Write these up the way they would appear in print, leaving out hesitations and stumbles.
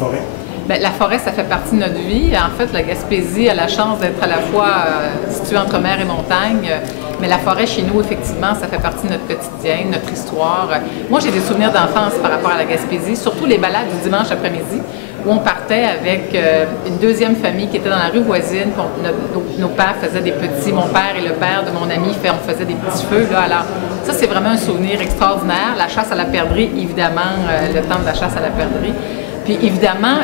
Forêt? Bien, la forêt, ça fait partie de notre vie. En fait, la Gaspésie a la chance d'être à la fois située entre mer et montagne. Mais la forêt, chez nous, effectivement, ça fait partie de notre quotidien, de notre histoire. Moi, j'ai des souvenirs d'enfance par rapport à la Gaspésie, surtout les balades du dimanche après-midi, où on partait avec une deuxième famille qui était dans la rue voisine. Nos pères faisaient des petits, mon père et le père de mon ami, on faisait des petits feux. Là. Alors, ça, c'est vraiment un souvenir extraordinaire. La chasse à la perdrix, évidemment, le temps de la chasse à la perdrix. Puis évidemment,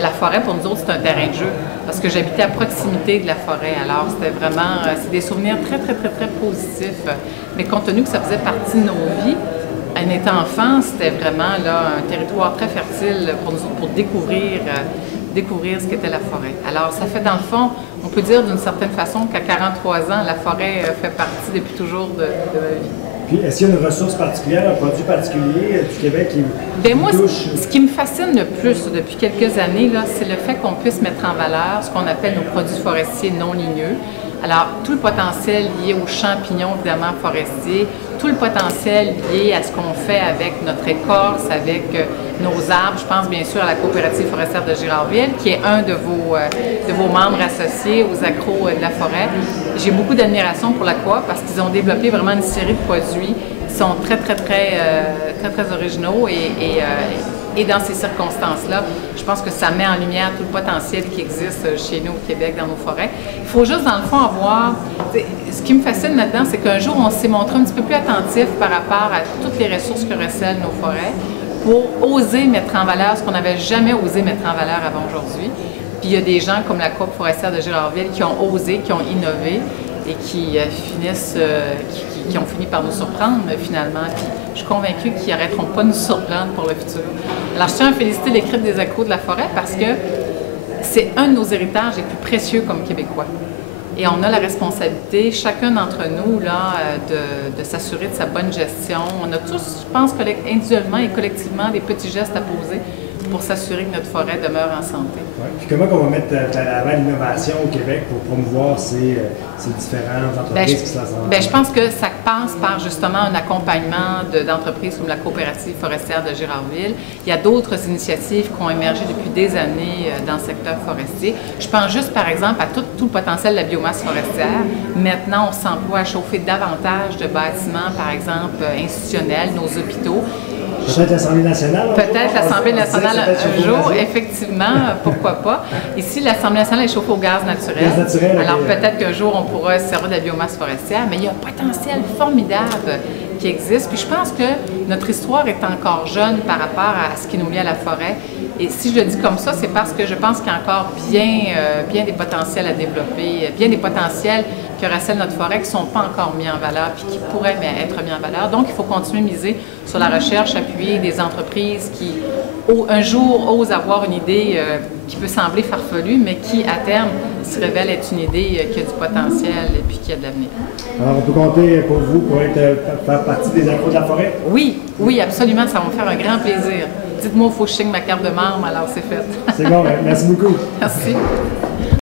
la forêt, pour nous autres, c'est un terrain de jeu, parce que j'habitais à proximité de la forêt. Alors, c'était vraiment, c'est des souvenirs très, très, très, très positifs. Mais compte tenu que ça faisait partie de nos vies, en étant enfant, c'était vraiment là, un territoire très fertile pour nous autres, pour découvrir ce qu'était la forêt. Alors, ça fait dans le fond, on peut dire d'une certaine façon qu'à 43 ans, la forêt fait partie depuis toujours de ma vie. Puis, est-ce qu'il y a une ressource particulière, un produit particulier du Québec qui moi, touche? Ce qui me fascine le plus depuis quelques années, c'est le fait qu'on puisse mettre en valeur ce qu'on appelle nos produits forestiers non ligneux. Alors, tout le potentiel lié aux champignons, évidemment, forestiers, tout le potentiel lié à ce qu'on fait avec notre écorce, avec nos arbres. Je pense bien sûr à la coopérative forestière de Girardville, qui est un de vos membres associés aux accros de la forêt. J'ai beaucoup d'admiration pour la coop parce qu'ils ont développé vraiment une série de produits qui sont très, très, très, très, très originaux et dans ces circonstances-là, je pense que ça met en lumière tout le potentiel qui existe chez nous au Québec, dans nos forêts. Il faut juste, dans le fond, avoir... Ce qui me fascine là-dedans, c'est qu'un jour, on s'est montré un petit peu plus attentif par rapport à toutes les ressources que recèlent nos forêts pour oser mettre en valeur ce qu'on n'avait jamais osé mettre en valeur avant aujourd'hui. Puis il y a des gens comme la Coop forestière de Girardville qui ont osé, qui ont innové et qui qui ont fini par nous surprendre finalement. Puis je suis convaincue qu'ils n'arrêteront pas de nous surprendre pour le futur. Alors je tiens à féliciter l'équipe des accros de la forêt parce que c'est un de nos héritages les plus précieux comme Québécois. Et on a la responsabilité, chacun d'entre nous, là, de s'assurer de sa bonne gestion. On a tous, je pense, individuellement et collectivement, des petits gestes à poser pour s'assurer que notre forêt demeure en santé. Ouais. Puis comment on va mettre à l'avant l'innovation au Québec pour promouvoir ces différentes entreprises qui se lancent en je pense que ça passe par justement un accompagnement d'entreprises comme la coopérative forestière de Girardville. Il y a d'autres initiatives qui ont émergé depuis des années dans le secteur forestier. Je pense juste par exemple à tout le potentiel de la biomasse forestière. Maintenant, on s'emploie à chauffer davantage de bâtiments, par exemple institutionnels, nos hôpitaux. Peut-être l'Assemblée nationale? Peut-être l'Assemblée nationale un jour, effectivement, pourquoi pas. Ici, l'Assemblée nationale est chauffée au gaz naturel. Gaz naturel, alors okay. Peut-être qu'un jour, on pourra se servir de la biomasse forestière, mais il y a un potentiel formidable qui existe. Puis je pense que notre histoire est encore jeune par rapport à ce qui nous lie à la forêt. Et si je le dis comme ça, c'est parce que je pense qu'il y a encore bien des potentiels à développer, bien des potentiels que recèle notre forêt qui ne sont pas encore mis en valeur puis qui pourraient être mis en valeur. Donc, il faut continuer à miser sur la recherche, appuyer des entreprises qui, un jour, osent avoir une idée qui peut sembler farfelue, mais qui, à terme, se révèle être une idée qui a du potentiel et puis qui a de l'avenir. Alors, on peut compter pour vous pour faire partie des accros de la forêt? Oui, oui, absolument. Ça va me faire un grand plaisir. Dites-moi, il faut que je signe ma carte de membre, alors c'est fait. C'est bon, merci beaucoup. Merci.